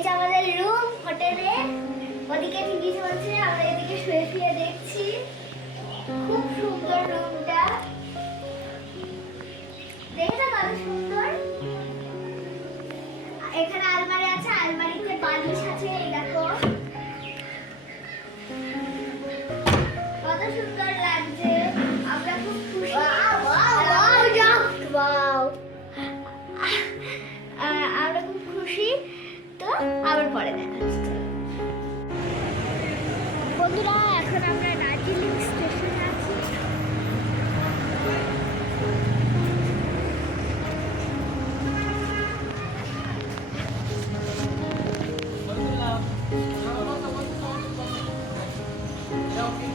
এই যে আমাদের রুম হোটেলে ওদিকে টিভি চলছে, আমরা এদিকে শুয়ে শুয়ে দেখছি। খুব সুন্দর রুমটা দেখে না কত সুন্দর। এখানে আলমারি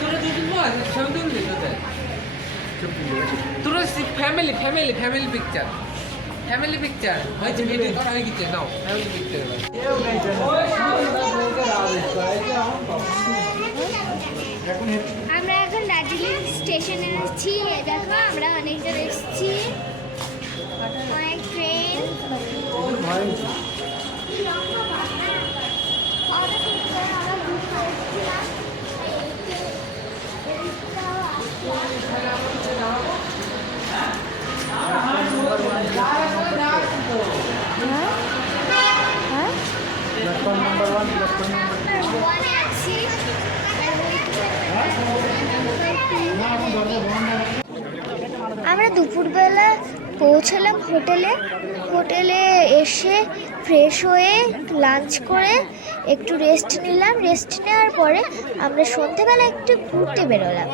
তোরা দুদিন বল ছবি তুললি তোদের তোরা family family family picture family picture হয়েছে ভিডিও করা হয়ে গেছে নাও ফ্যামিলি পিকচার আমরা এখন দার্জিলিং স্টেশনে আছি। দেখো আমরা অনেকজন এসেছি। অনেক ট্রেন। প্ল্যাটফর্ম নাম্বার ওয়ান আমরা দুপুরবেলা পৌঁছলাম হোটেলে। হোটেলে এসে ফ্রেশ হয়ে লাঞ্চ করে একটু রেস্ট নিলাম। রেস্ট নেওয়ার পরে আমরা সন্ধেবেলা একটু ঘুরতে বেরোলাম।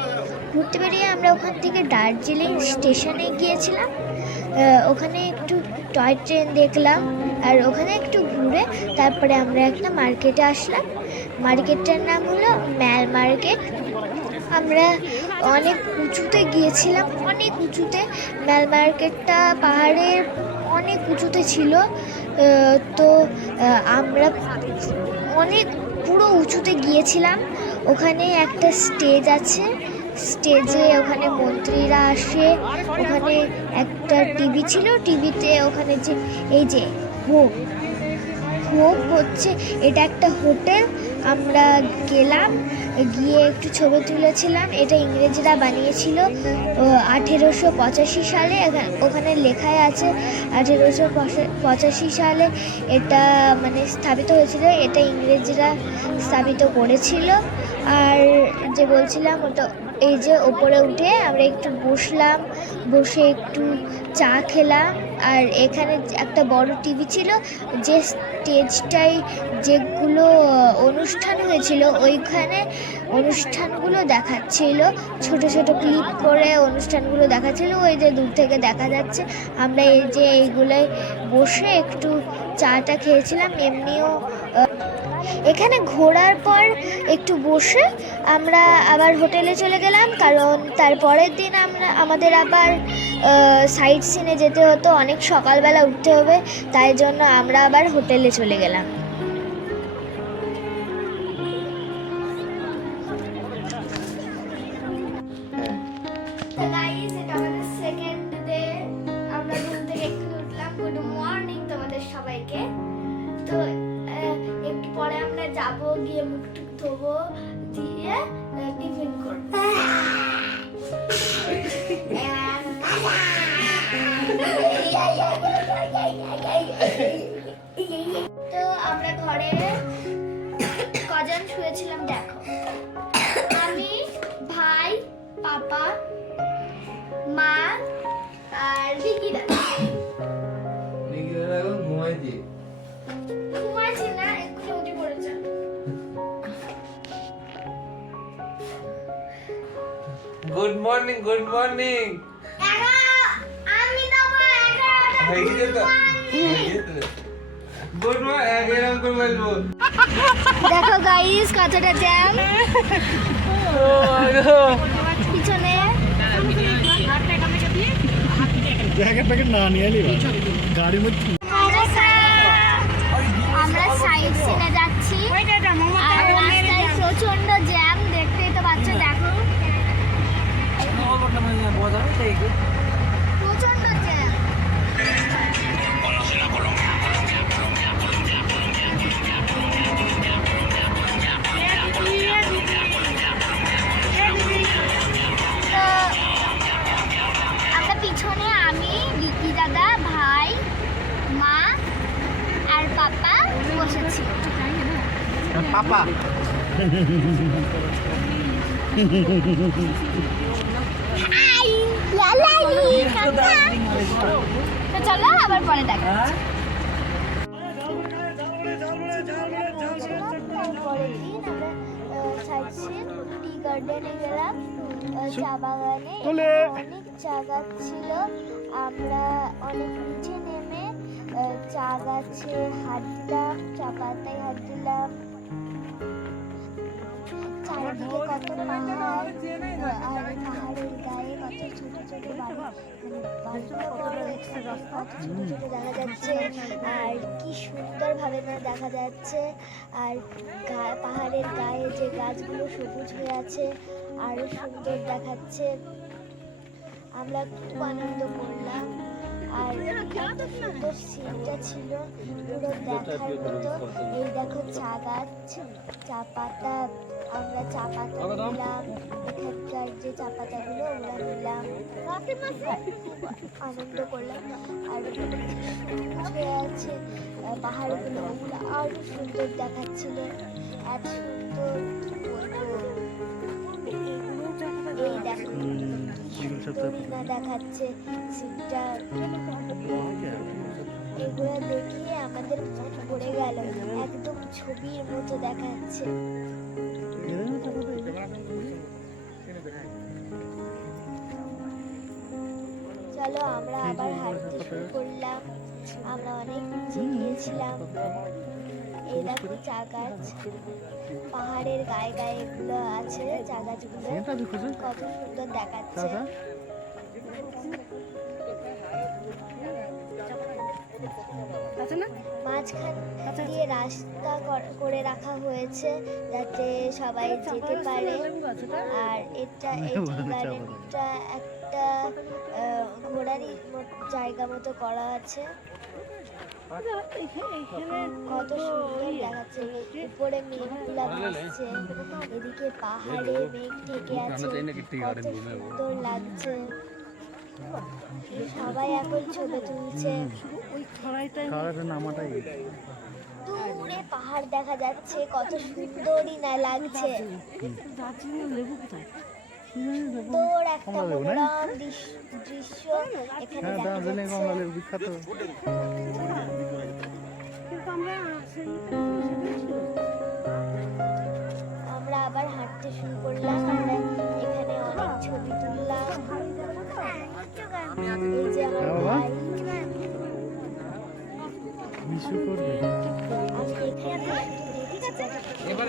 ঘুরতে বেরিয়ে আমরা ওখান থেকে দার্জিলিং স্টেশনে গিয়েছিলাম। ওখানে একটু টয় ট্রেন দেখলাম। আর ওখানে একটু ঘুরে তারপরে আমরা একটা মার্কেটে আসলাম। মার্কেটটার নাম হলো ম্যাল মার্কেট। আমরা অনেক উঁচুতে গিয়েছিলাম, অনেক উঁচুতে। ম্যাল মার্কেটটা পাহাড়ের অনেক উঁচুতে ছিল। তো আমরা অনেক পুরো উঁচুতে গিয়েছিলাম। ওখানে একটা স্টেজ আছে। স্টেজে ওখানে মন্ত্রীরা আসে। ওখানে একটা টিভি ছিল। টিভিতে ওখানে যে, এই যে, ভোগ। ভোগ হচ্ছে, এটা একটা হোটেল। আমরা গেলাম, গিয়ে একটু ছবি তুলেছিলাম। এটা ইংরেজরা বানিয়েছিল আঠেরোশো পঁচাশি সালে। ওখানে লেখাই আছে, আঠেরোশো পঁচাশি সালে এটা মানে স্থাপিত হয়েছিল। এটা ইংরেজরা স্থাপিত করেছিল। আর যে বলছিলাম, ওটা, এই যে ওপরে উঠে আমরা একটু বসলাম, বসে একটু চা খেলাম। আর এখানে একটা বড় টিভি ছিল, যে স্টেজটায় যেগুলো অনুষ্ঠান হয়েছিল, ওইখানে অনুষ্ঠানগুলো দেখাচ্ছিল। ছোট ছোট ক্লিপ করে অনুষ্ঠানগুলো দেখাচ্ছিল। ওই যে দূর থেকে দেখা যাচ্ছে, আমরা এই যে এইগুলোয় বসে একটু চাটা খেয়েছিলাম, এমনিও এখানে ঘোরার পর একটু বসে আমরা আবার হোটেলে চলে গেলাম, কারণ তারপরের দিন আমরা, আমাদের আবার সাইট সিনে যেতে হতো, অনেক সকালবেলা উঠতে হবে, তাই জন্য আমরা আবার হোটেলে চলে গেলাম। তো আমরা ঘরে কজন শুয়েছিলাম, দেখো। আমি, ভাই, পাপা, মা আর পড়েছে। গুড মর্নিং গুড মর্নিং দেখো গাইস কতটা জ্যাম পিছনে জ্যাকেট প্যাকেট না নিয়ে এলি গাড়ির মধ্যে আমরা সাইড সিনে যাচ্ছি আর রাস্তায় প্রচণ্ড জ্যাম দেখতেই তো পাচ্ছ দেখো পাপা। চলো আবার পরে দেখা টি গার্ডেনে গেলাম চা বাগানে অনেক চা গাছ ছিল আমরা অনেক নিচে নেমে চা গাছে হাত দিলাম চা পাতায় হাত দিলাম। দেখা যাচ্ছে আর কি সুন্দর ভাবে না দেখা যাচ্ছে আর পাহাড়ের গায়ে যে গাছগুলো সবুজ হয়ে আছে আরও সুন্দর দেখাচ্ছে আমরা খুব আনন্দ করলাম। আর এত সুন্দর সিনটা ছিল পুরো দেখার মতো। এই দেখো চা গাছ চা পাতা আমরা চা পাতা নিলাম। এখানকার যে চা পাতাগুলো ওগুলো নিলাম। আনন্দ করলাম। আর যে আছে পাহাড়গুলো ওগুলো আরও সুন্দর দেখাচ্ছিল। এত সুন্দর এই দেখো না দেখাচ্ছে সিটটা আমাদের মন পড়ে গেল। একদম ছবির মতো দেখাচ্ছে। চলো আমরা আবার হাঁটতে শুরু করলাম। আমরা অনেক নিচে গিয়েছিলাম। এই দেখো চা গাছ। পাহাড়ের গায়ে গায়ে এগুলো আছে চা গাছগুলো কত সুন্দর দেখাচ্ছে। মাঝখান দিয়ে রাস্তা কর- করে রাখা হয়েছে যাতে সবাই যেতে পারে। আর এটা এই গার্ডেনটা একটা আহ, ঘোরারই জায়গা মতো করা আছে। কত সুন্দর দেখাচ্ছে। উপরে মেঘগুলা ভাসছে এদিকে পাহাড়ে মেঘ ঢেকে আছে কত সুন্দর লাগছে। সবাই এখন ছবি তুলছে। খাওয়ার নামাটাই দূরে পাহাড় দেখা যাচ্ছে কত সুন্দরই না লাগছে। সুন্দর একটা মনোরম দৃশ্য এখানে হ্যাঁ দেখা যাচ্ছে। আমরা আবার হাঁটতে শুরু করলাম। আমরা এখানে অনেক ছবি আমি এখানে একটু এবার এবার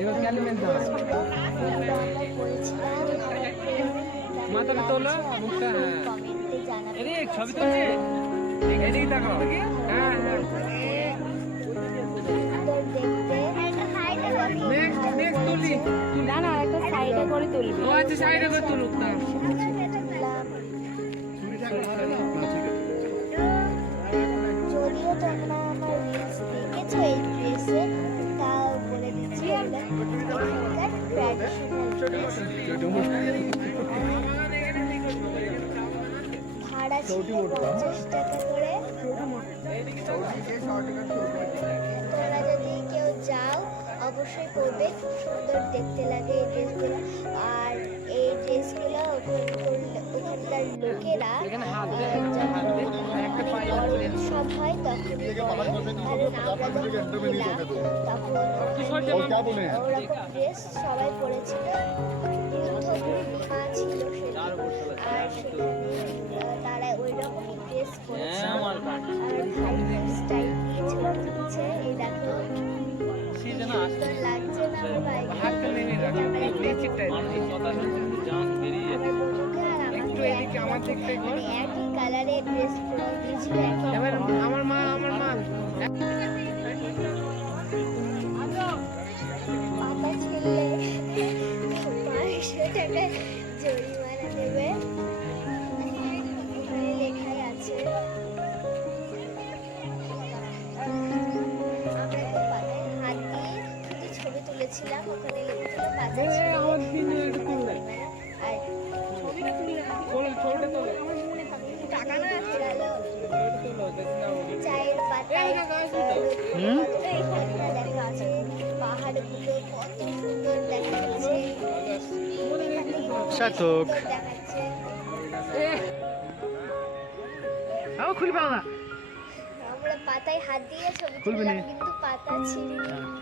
এবার ক্যালিমেন্ট দাও মাথাটা তোলো, মুখটা, হ্যাঁ। ছবি তুলছি? এদিকে তাকাও হ্যাঁ হ্যাঁ। তুলবি। ও আচ্ছা যদিও তোমরা আমার তাও বলে দিচ্ছি ভাড়া ছিল পঞ্চাশ টাকা করে। পরবে সুন্দর দেখতে লাগে এই ড্রেসগুলো। আর এই ড্রেসগুলো ওখানকার লোকেরা সব হয় তখন কারণ আমরা যখন ছিলাম তখন ওরকম ড্রেস সবাই পরেছিল। যুদ্ধ সার্থক। আও খুলি পাও না আমরা পাতায় হাত দিয়ে ছবি তুললাম কিন্তু পাতা ছিঁড়ে হ্যাঁ।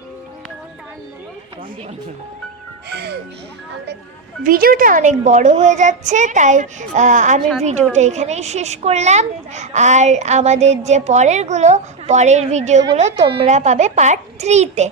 ভিডিওটা অনেক বড় হয়ে যাচ্ছে তাই আমি ভিডিওটা এখানেই শেষ করলাম। আর আমাদের যে পরেরগুলো পরের ভিডিওগুলো তোমরা পাবে পার্ট থ্রিতে